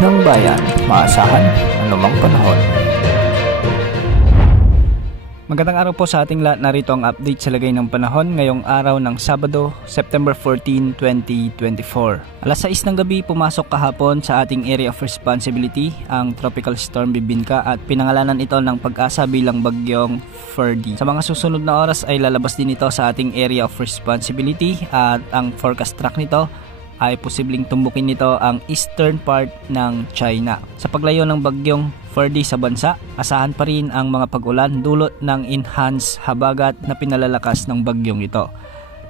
ng bayan, maasahan anumang panahon. Magandang araw po sa ating lahat. Narito ang update sa lagay ng panahon ngayong araw ng Sabado, September 14, 2024. Alas 6 ng gabi pumasok kahapon sa ating area of responsibility ang Tropical Storm Bibingka at pinangalanan ito ng Pag-asa bilang bagyong Ferdy. Sa mga susunod na oras ay lalabas din ito sa ating area of responsibility at ang forecast track nito ay posibleng tumbukin nito ang eastern part ng China. Sa paglayo ng bagyong Ferdy sa bansa, asahan pa rin ang mga pag-ulan dulot ng enhanced habagat na pinalalakas ng bagyong ito.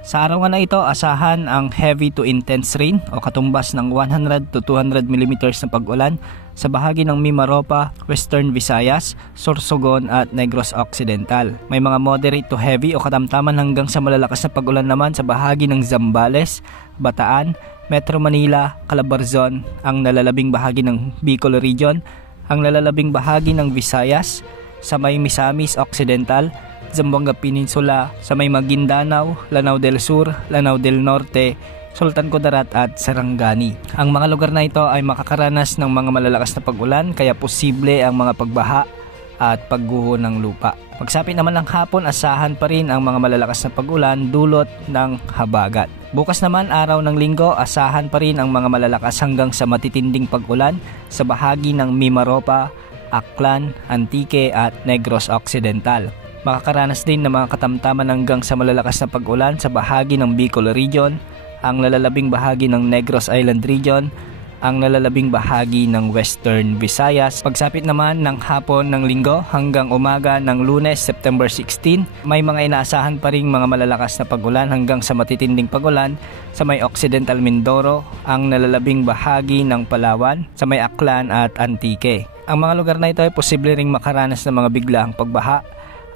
Sa araw nga na ito, asahan ang heavy to intense rain o katumbas ng 100 to 200 mm na pag-ulan sa bahagi ng Mimaropa, Western Visayas, Sorsogon at Negros Occidental. May mga moderate to heavy o katamtaman hanggang sa malalakas na pag-ulan naman sa bahagi ng Zambales, Bataan, Metro Manila, Calabarzon, ang nalalabing bahagi ng Bicol Region, ang nalalabing bahagi ng Visayas, sa may Misamis Occidental, Zamboanga Peninsula, sa may Maguindanao, Lanao del Sur, Lanao del Norte, Sultan Kudarat at Sarangani. Ang mga lugar na ito ay makakaranas ng mga malalakas na pag-ulan kaya posible ang mga pagbaha at pagguho ng lupa. Pagsapit naman ng hapon, asahan pa rin ang mga malalakas na pag-ulan dulot ng habagat. Bukas naman araw ng Linggo, asahan pa rin ang mga malalakas hanggang sa matitinding pag-ulan sa bahagi ng Mimaropa, Aklan, Antique at Negros Occidental. Makakaranas din ng mga katamtaman hanggang sa malalakas na pag-ulan sa bahagi ng Bicol Region, ang nalalabing bahagi ng Negros Island Region, ang nalalabing bahagi ng Western Visayas. Pagsapit naman ng hapon ng Linggo hanggang umaga ng Lunes, September 16, may mga inaasahan pa ring mga malalakas na pag-ulan hanggang sa matitinding pag-ulan sa may Occidental Mindoro, ang nalalabing bahagi ng Palawan, sa may Aklan at Antique. Ang mga lugar na ito ay posible ring makaranas ng mga biglaang pagbaha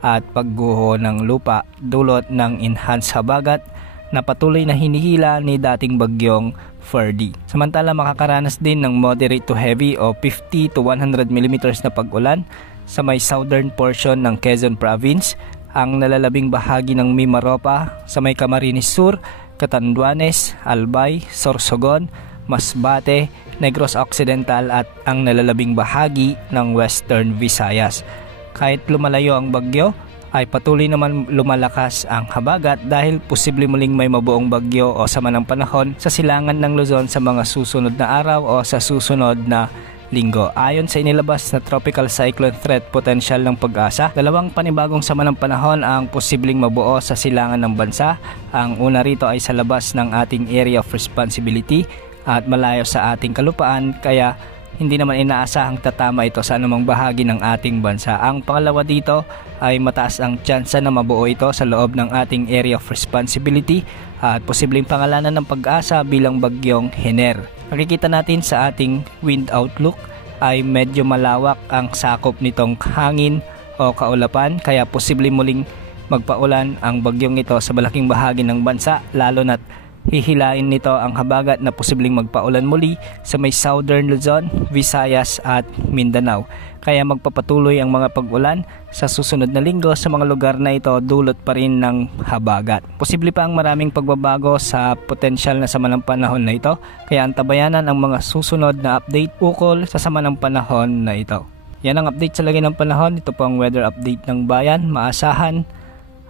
at pagguho ng lupa dulot ng enhanced habagat na patuloy na hinihila ni dating bagyong Ferdy. Samantala makakaranas din ng moderate to heavy o 50 to 100 mm na pag-ulan sa may southern portion ng Quezon Province, ang nalalabing bahagi ng Mimaropa, sa may Camarines Sur, Catanduanes, Albay, Sorsogon, Masbate, Negros Occidental at ang nalalabing bahagi ng Western Visayas. Kahit lumalayo ang bagyo, ay patuloy naman lumalakas ang habagat dahil posible muling may mabuong bagyo o sama ng panahon sa silangan ng Luzon sa mga susunod na araw o sa susunod na linggo. Ayon sa inilabas na Tropical Cyclone Threat Potential ng Pag-asa, dalawang panibagong sama ng panahon ang posibleng mabuo sa silangan ng bansa. Ang una rito ay sa labas ng ating area of responsibility at malayo sa ating kalupaan, kaya hindi naman inaasahang tatama ito sa anumang bahagi ng ating bansa. Ang pangalawa dito ay mataas ang tsansa na mabuo ito sa loob ng ating area of responsibility at posibleng pangalanan ng Pag-asa bilang bagyong Hener. Nakikita natin sa ating wind outlook ay medyo malawak ang sakop nitong hangin o kaulapan, kaya posible muling magpaulan ang bagyong ito sa malaking bahagi ng bansa, lalo na't hihilain nito ang habagat na posibleng magpaulan muli sa may Southern Luzon, Visayas at Mindanao. Kaya magpapatuloy ang mga pag-ulan sa susunod na linggo sa mga lugar na ito dulot pa rin ng habagat. Posible pa ang maraming pagbabago sa potensyal na sama ng panahon na ito, kaya antabayanan ang mga susunod na update ukol sa sama ng panahon na ito. Yan ang update sa lagay ng panahon. Ito po ang weather update ng bayan, maasahan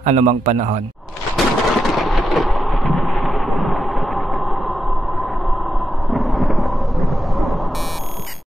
anumang panahon.